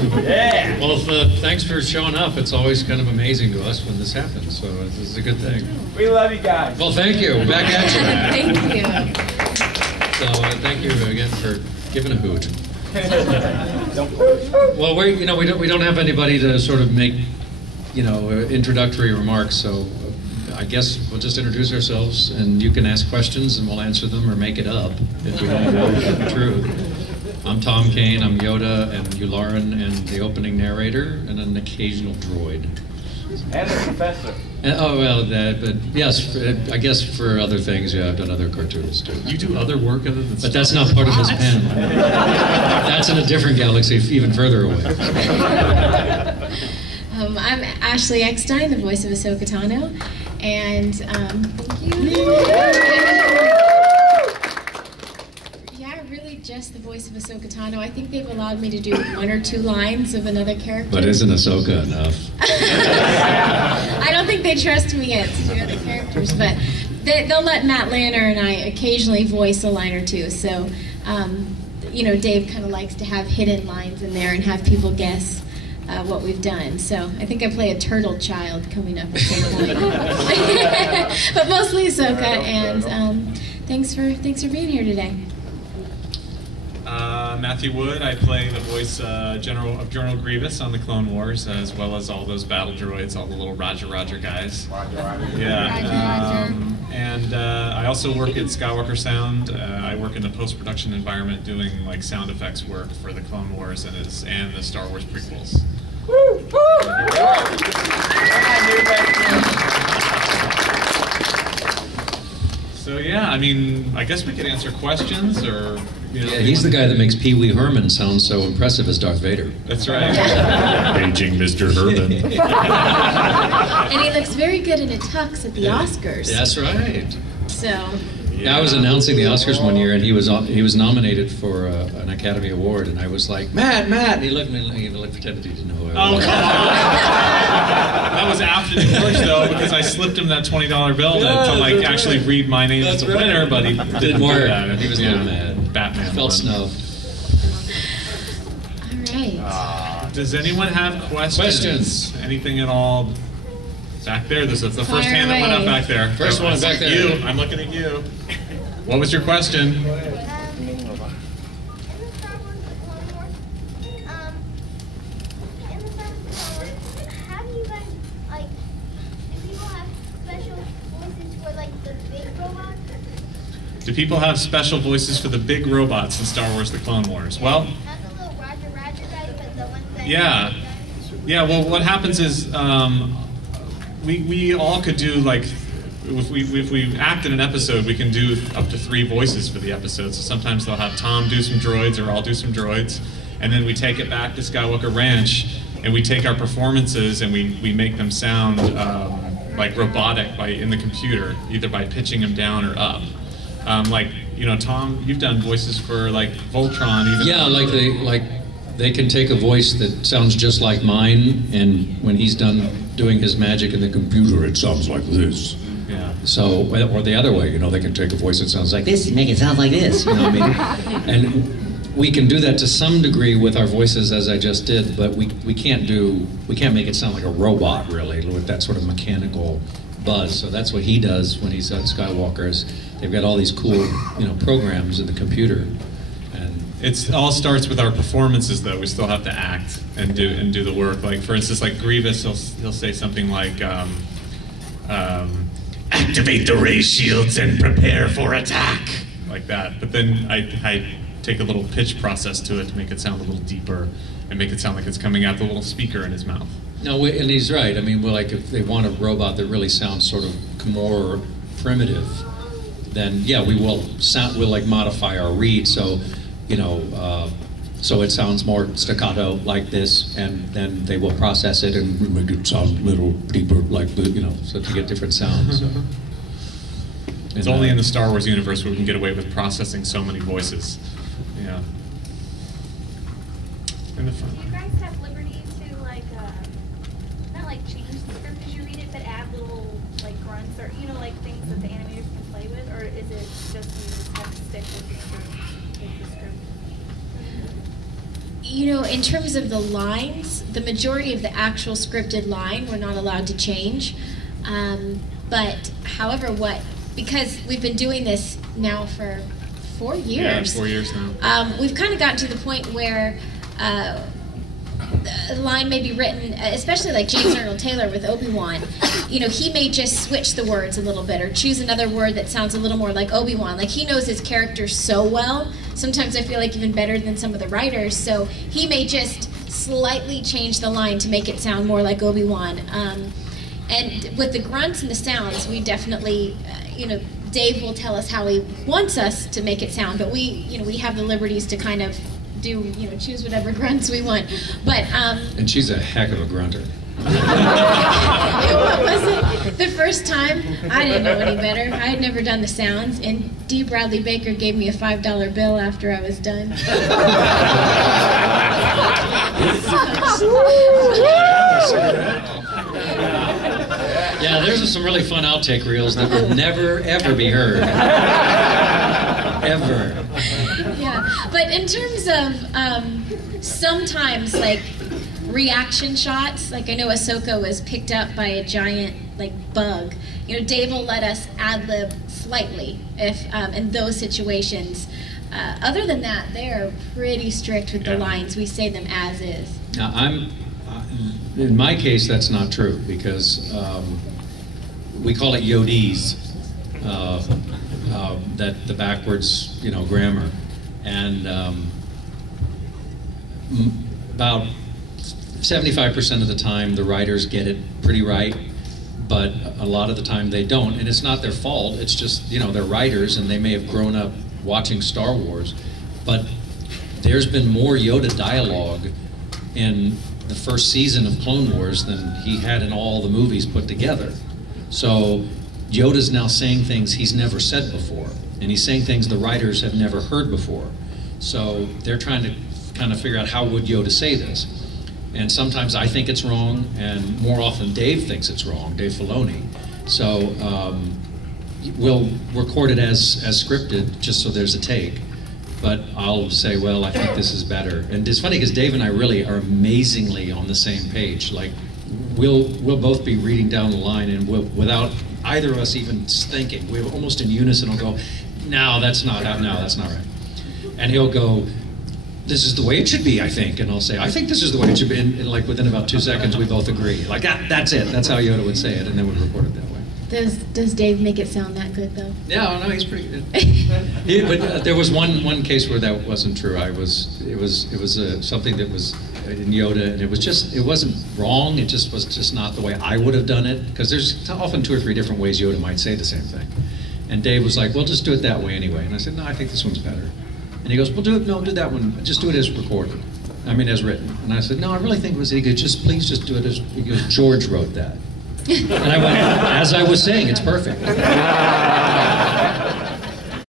Yeah. Well, thanks for showing up. It's always kind of amazing to us when this happens, so this is a good thing. We love you guys. Well, thank you. Back at you. Thank you. So thank you again for giving a hoot. Well, we don't have anybody to sort of make, introductory remarks, so I guess we'll just introduce ourselves, and you can ask questions, and we'll answer them or make it up if we don't know the truth. I'm Tom Kane. I'm Yoda and Yularen and the opening narrator and an occasional droid. And the professor. But yes, I guess for other things, yeah, I've done other cartoons too. You do other work other than But that's not part of this panel. That's in a different galaxy, even further away. I'm Ashley Eckstein, the voice of Ahsoka Tano, and thank you. Just the voice of Ahsoka Tano. I think they've allowed me to do 1 or 2 lines of another character. But isn't Ahsoka enough? I don't think they trust me yet to do other characters, but they'll let Matt Lanner and I occasionally voice a line or two. So, Dave kind of likes to have hidden lines in there and have people guess what we've done. So I think I play a turtle child coming up at some point. But mostly Ahsoka, and thanks for being here today. Matthew Wood. I play the voice General Grievous on the Clone Wars, as well as all those battle droids, all the little Roger guys. Yeah. And I also work at Skywalker Sound. I work in the post-production environment, doing like sound effects work for the Clone Wars and the Star Wars prequels. Woo! Woo! So yeah, I mean, I guess we could answer questions, or yeah, he's the guy that makes Pee Wee Herman sound so impressive as Darth Vader. That's right. Paging Mr. Herman. And he looks very good in a tux at the Oscars. That's right. So. Yeah, I was announcing the Oscars one year, and he was nominated for an Academy Award, and I was like, Matt, and he looked at me and he pretended he didn't know who I was. Oh, come on. That was after the awards, though, because I slipped him that $20 bill to actually read my name as the winner, but he didn't do that. He was a little mad. Batman felt snubbed. All right. Does anyone have questions? Anything at all? Back there, this is the first hand that went up back there. First one back there. You, I'm looking at you. What was your question? In the Star Wars Clone Wars, how do you guys, do people have special voices for, the big robots? Do people have special voices for the big robots in Star Wars The Clone Wars? Well, not the little Roger guys, but the ones that... Yeah, well, what happens is, we all could do, if we act in an episode, we can do up to 3 voices for the episode. So sometimes they'll have Tom do some droids, or I'll do some droids, and then we take it back to Skywalker Ranch, and we take our performances and we make them sound like robotic in the computer, either by pitching them down or up. Tom, you've done voices for Voltron. Even. Yeah, they can take a voice that sounds just like mine, and when he's done doing his magic in the computer, it sounds like this. Yeah. So, or the other way, they can take a voice that sounds like this and make it sound like this. You know what I mean? And we can do that to some degree with our voices, as I just did, but we can't make it sound like a robot, really, with that sort of mechanical buzz. So that's what he does when he's at Skywalker's. They've got all these cool, programs in the computer. It all starts with our performances, though. We still have to act and do the work. For instance, Grievous, he'll say something like, "Activate the ray shields and prepare for attack," like that. But then I take a little pitch process to it to make it sound a little deeper and make it sound like it's coming out the little speaker in his mouth. No, and he's right. I mean, if they want a robot that really sounds sort of more primitive, then yeah, we'll modify our read so. So it sounds more staccato like this, and then they will process it and make it sound a little deeper, so to get different sounds. So. It's only in the Star Wars universe where we can get away with processing so many voices. Yeah. In the front. Do you guys have liberty to not change the script as you read it, but add little grunts or things that the animators can play with, or is it just you just have to stick with the script? you know, in terms of the lines, the majority of the actual scripted line we're not allowed to change. But however, because we've been doing this now for 4 years. Yeah, 4 years now. We've kind of gotten to the point where a line may be written, especially like James Arnold Taylor with Obi-Wan, you know, he may just switch the words a little bit or choose another word that sounds a little more like Obi-Wan. Like, he knows his character so well. Sometimes I feel like even better than some of the writers. So he may just slightly change the line to make it sound more like Obi-Wan. And with the grunts and the sounds, we definitely, you know, Dave will tell us how he wants us to make it sound, but we have the liberties to kind of choose whatever grunts we want. But and she's a heck of a grunter. What was it? The first time, I didn't know any better. I had never done the sounds, and D. Bradley Baker gave me a $5 bill after I was done. Yeah, there's some really fun outtake reels that would never, ever be heard. Ever. Yeah, but in terms of sometimes, like, reaction shots, like I know Ahsoka was picked up by a giant, like, bug. You know, Dave will let us ad-lib slightly if in those situations. Other than that, they are pretty strict with the lines. We say them as is. Now, in my case, that's not true, because we call it Yodis, that the backwards, grammar, and about 75% of the time the writers get it pretty right, but a lot of the time they don't, and it's not their fault. It's just, they're writers and they may have grown up watching Star Wars, but there's been more Yoda dialogue in the first season of Clone Wars than he had in all the movies put together. So Yoda's now saying things he's never said before, and he's saying things the writers have never heard before. So they're trying to kind of figure out, how would Yoda say this? And sometimes I think it's wrong, and more often Dave thinks it's wrong, Dave Filoni. So we'll record it as scripted, just so there's a take. But I'll say, well, I think this is better. And it's funny because Dave and I really are amazingly on the same page. Like, we'll both be reading down the line, and without either of us even thinking, we're almost in unison. I'll go, no, that's not right. And he'll go, this is the way it should be, I think. And I'll say, I think this is the way it should be. And like within about 2 seconds, we both agree. Like, that's it. That's how Yoda would say it, and then we'd record it that way. Does Dave make it sound that good, though? Yeah, no, he's pretty good. But there was one case where that wasn't true. It was something that was in Yoda, and it wasn't wrong. It just was just not the way I would have done it, because there's often 2 or 3 different ways Yoda might say the same thing. And Dave was like, well, just do it that way anyway. And I said, no, I think this one's better. And he goes, well, do that one. Just do it as recorded. As written. And I said, no, I really think it was. He goes, please just do it as. He goes, George wrote that. And I went, as I was saying, it's perfect.